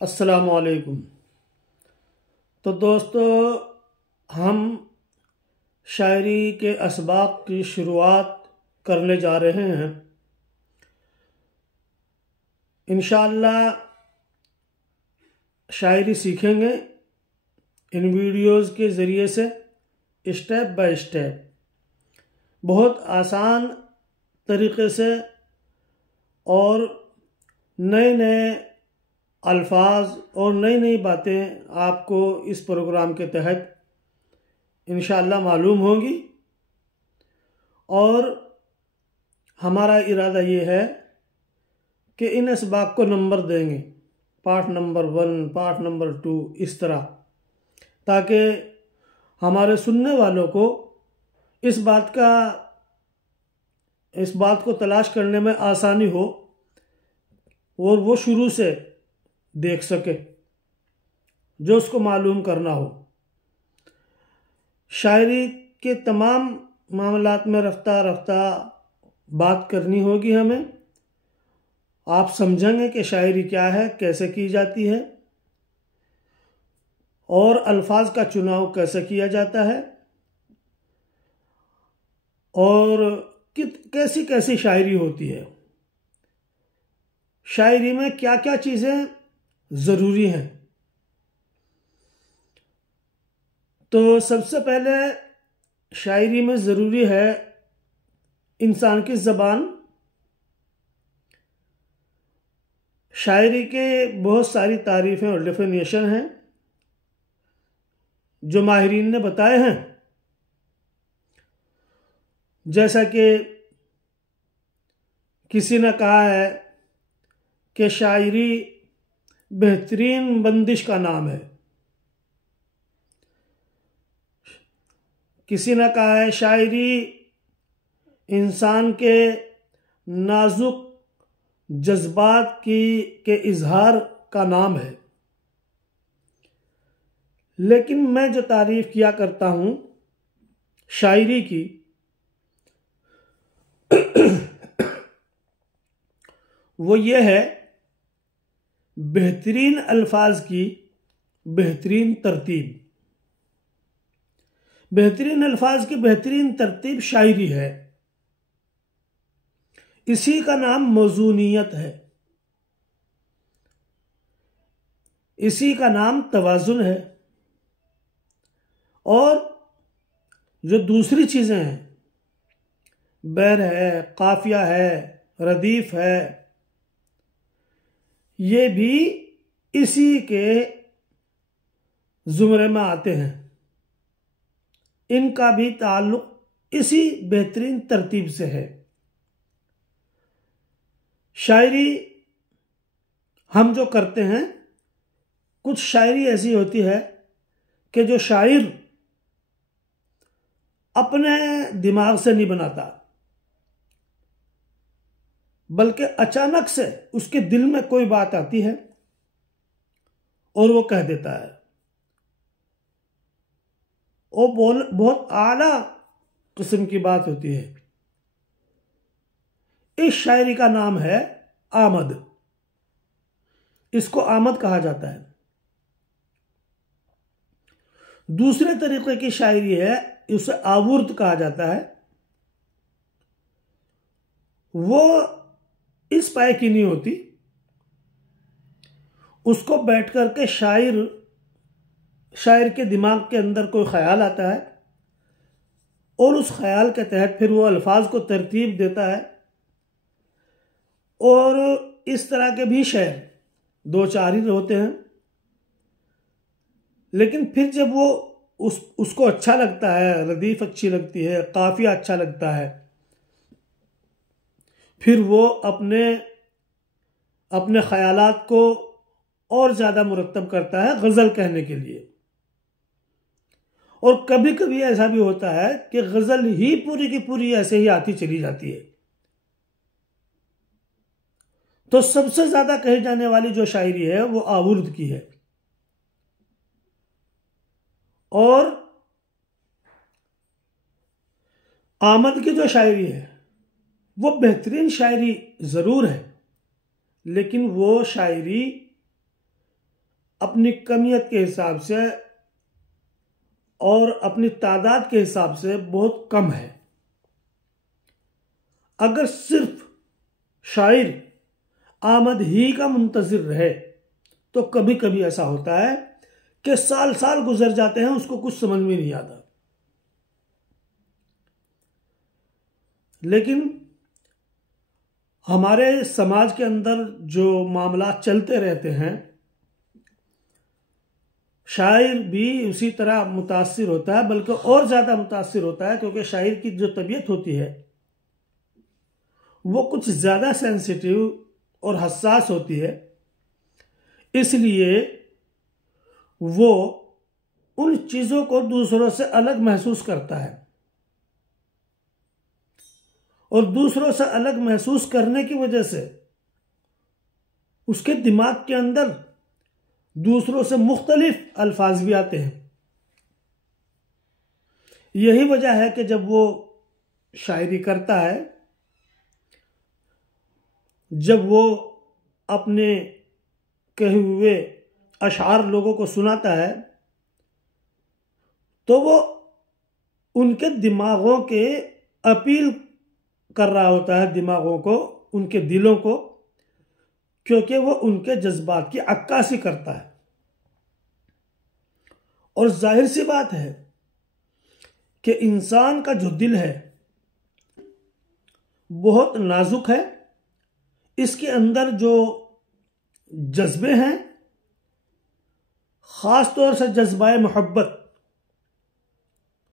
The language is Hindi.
अस्सलामुअलैकुम। तो दोस्तों, हम शायरी के असबाब की शुरुआत करने जा रहे हैं। इंशाअल्लाह शायरी सीखेंगे इन वीडियोज़ के ज़रिए से, स्टेप बाय स्टेप, बहुत आसान तरीक़े से और नए नए अल्फाज और नई नई बातें आपको इस प्रोग्राम के तहत इंशाअल्लाह मालूम होंगी। और हमारा इरादा ये है कि इन असबाब को नंबर देंगे, पार्ट नंबर 1, पार्ट नंबर 2, इस तरह, ताकि हमारे सुनने वालों को इस बात को तलाश करने में आसानी हो और वो शुरू से देख सके जो उसको मालूम करना हो। शायरी के तमाम मामलात में रफ्ता रफ्ता बात करनी होगी हमें। आप समझेंगे कि शायरी क्या है, कैसे की जाती है और अल्फाज का चुनाव कैसे किया जाता है और कैसी कैसी शायरी होती है, शायरी में क्या क्या चीज़ें ज़रूरी हैं। तो सबसे पहले शायरी में ज़रूरी है इंसान की ज़बान। शायरी के बहुत सारी तारीफ़ें और डेफिनेशन हैं जो माहिरीन ने बताए हैं, जैसा कि किसी ने कहा है कि शायरी बेहतरीन बंदिश का नाम है। किसी ने कहा है शायरी इंसान के नाजुक जज्बात के इजहार का नाम है। लेकिन मैं जो तारीफ़ किया करता हूँ शायरी की, वो ये है बेहतरीन अल्फाज की बेहतरीन तरतीब। बेहतरीन अल्फाज की बेहतरीन तरतीब शायरी है। इसी का नाम मौजूनियत है, इसी का नाम तवाज़ुन है। और जो दूसरी चीज़ें हैं, बैर है, काफिया है, रदीफ है, ये भी इसी के ज़ुमरे में आते हैं। इनका भी ताल्लुक इसी बेहतरीन तरतीब से है। शायरी हम जो करते हैं, कुछ शायरी ऐसी होती है कि जो शायर अपने दिमाग से नहीं बनाता, बल्कि अचानक से उसके दिल में कोई बात आती है और वो कह देता है। वो बहुत आला किस्म की बात होती है। इस शायरी का नाम है आमद। इसको आमद कहा जाता है। दूसरे तरीके की शायरी है, उसे आवुर्द कहा जाता है। वो इस पाए की नहीं होती। उसको बैठ करके शायर के दिमाग के अंदर कोई ख्याल आता है और उस ख्याल के तहत फिर वो अल्फाज को तरतीब देता है। और इस तरह के भी शायर 2-4 ही होते हैं। लेकिन फिर जब वो उसको अच्छा लगता है, रदीफ अच्छी लगती है, काफिया अच्छा लगता है, फिर वो अपने ख्यालात को और ज़्यादा मुरत्तब करता है गज़ल कहने के लिए। और कभी कभी ऐसा भी होता है कि गज़ल ही पूरी की पूरी ऐसे ही आती चली जाती है। तो सबसे ज़्यादा कही जाने वाली जो शायरी है वो आवुर्द की है। और आमद की जो शायरी है वो बेहतरीन शायरी ज़रूर है, लेकिन वो शायरी अपनी कमियत के हिसाब से और अपनी तादाद के हिसाब से बहुत कम है। अगर सिर्फ शायर आमद ही का मुंतज़िर रहे तो कभी कभी ऐसा होता है कि साल साल गुजर जाते हैं, उसको कुछ समझ में नहीं आता। लेकिन हमारे समाज के अंदर जो मामला चलते रहते हैं, शायर भी उसी तरह मुतासिर होता है, बल्कि और ज़्यादा मुतासिर होता है, क्योंकि शायर की जो तबीयत होती है वो कुछ ज़्यादा सेंसिटिव और हसास होती है। इसलिए वो उन चीज़ों को दूसरों से अलग महसूस करता है, और दूसरों से अलग महसूस करने की वजह से उसके दिमाग के अंदर दूसरों से मुख्तलिफ अल्फाज भी आते हैं। यही वजह है कि जब वो शायरी करता है, जब वो अपने कहे हुए अशार लोगों को सुनाता है, तो वो उनके दिमागों के अपील कर रहा होता है, दिमागों को, उनके दिलों को, क्योंकि वो उनके जज्बात की अक्कासी करता है। और जाहिर सी बात है कि इंसान का जो दिल है बहुत नाजुक है। इसके अंदर जो जज्बे हैं, ख़ास तौर से जज्बा मोहब्बत,